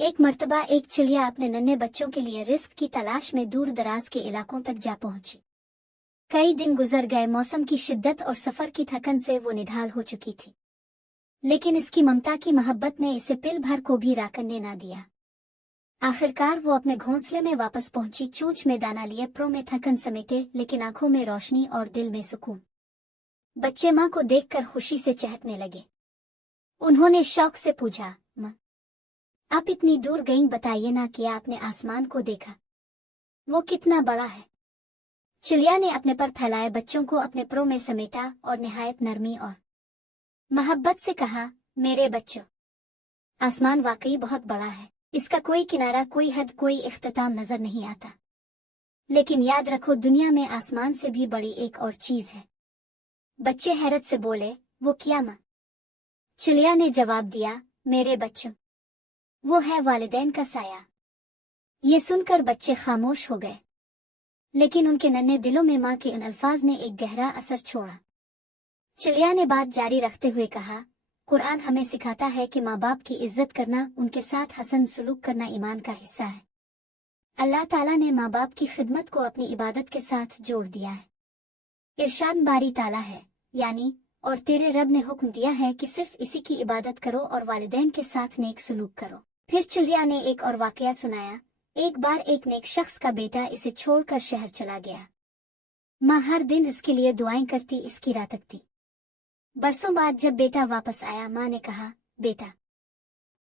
एक मर्तबा एक चिड़िया अपने नन्हे बच्चों के लिए रिस्क की तलाश में दूर दराज के इलाकों तक जा पहुंची। कई दिन गुजर गए, मौसम की शिद्दत और सफर की थकन से वो निढाल हो चुकी थी, लेकिन इसकी ममता की मोहब्बत ने इसे पिल भर को भी राकने ना दिया। आखिरकार वो अपने घोंसले में वापस पहुंची, चोंच में दाना लिए, प्रो में थकन समेटे, लेकिन आंखों में रोशनी और दिल में सुकून। बच्चे माँ को देखकर खुशी से चहकने लगे। उन्होंने शौक से पूछा, माँ आप इतनी दूर गईं, बताइए ना कि आपने आसमान को देखा, वो कितना बड़ा है। चिड़िया ने अपने पर फैलाए बच्चों को अपने प्रो में समेटा और निहायत नरमी और मोहब्बत से कहा, मेरे बच्चों, आसमान वाकई बहुत बड़ा है। इसका कोई किनारा, कोई हद, कोई इख्तिताम नजर नहीं आता, लेकिन याद रखो, दुनिया में आसमान से भी बड़ी एक और चीज है। बच्चे हैरत से बोले, वो क्या माँ? चिड़िया ने जवाब दिया, मेरे बच्चों, वो है वालिदैन का साया। ये सुनकर बच्चे खामोश हो गए, लेकिन उनके नन्हे दिलों में माँ के उन अल्फाज ने एक गहरा असर छोड़ा। चिड़िया ने बात जारी रखते हुए कहा, कुरान हमें सिखाता है कि माँ बाप की इज्जत करना, उनके साथ हसन सलूक करना ईमान का हिस्सा है। अल्लाह ताला ने माँ बाप की खिदमत को अपनी इबादत के साथ जोड़ दिया है। इरशाद बारी ताला है, यानी और तेरे रब ने हुक्म दिया है कि सिर्फ इसी की इबादत करो और वालिदैन के साथ नेक सलूक करो। फिर चिड़िया ने एक और वाकया सुनाया। एक बार एक नेक शख्स का बेटा इसे छोड़कर शहर चला गया। माँ हर दिन इसके लिए दुआएं करती, इसकी राह तकती। बरसों बाद जब बेटा वापस आया, माँ ने कहा, बेटा,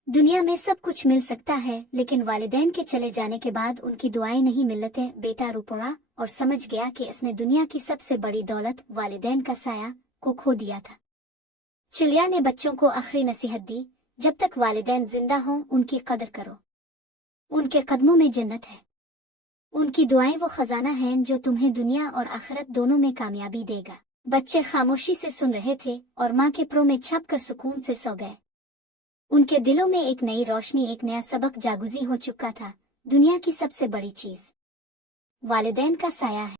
दुनिया में सब कुछ मिल सकता है, लेकिन वालिदैन के चले जाने के बाद उनकी दुआएं नहीं मिलते। बेटा रो पड़ा और समझ गया कि इसने दुनिया की सबसे बड़ी दौलत, वालिदैन का साया, को खो दिया था। चिड़िया ने बच्चों को आखिरी नसीहत दी, जब तक वालिदैन जिंदा हों, उनकी कदर करो। उनके कदमों में जन्नत है। उनकी दुआएं वो खजाना हैं जो तुम्हें दुनिया और आखिरत दोनों में कामयाबी देगा। बच्चे खामोशी से सुन रहे थे और माँ के प्रो में छपकर सुकून से सो गए। उनके दिलों में एक नई रोशनी, एक नया सबक जागुजी हो चुका था। दुनिया की सबसे बड़ी चीज वालिदैन का साया है।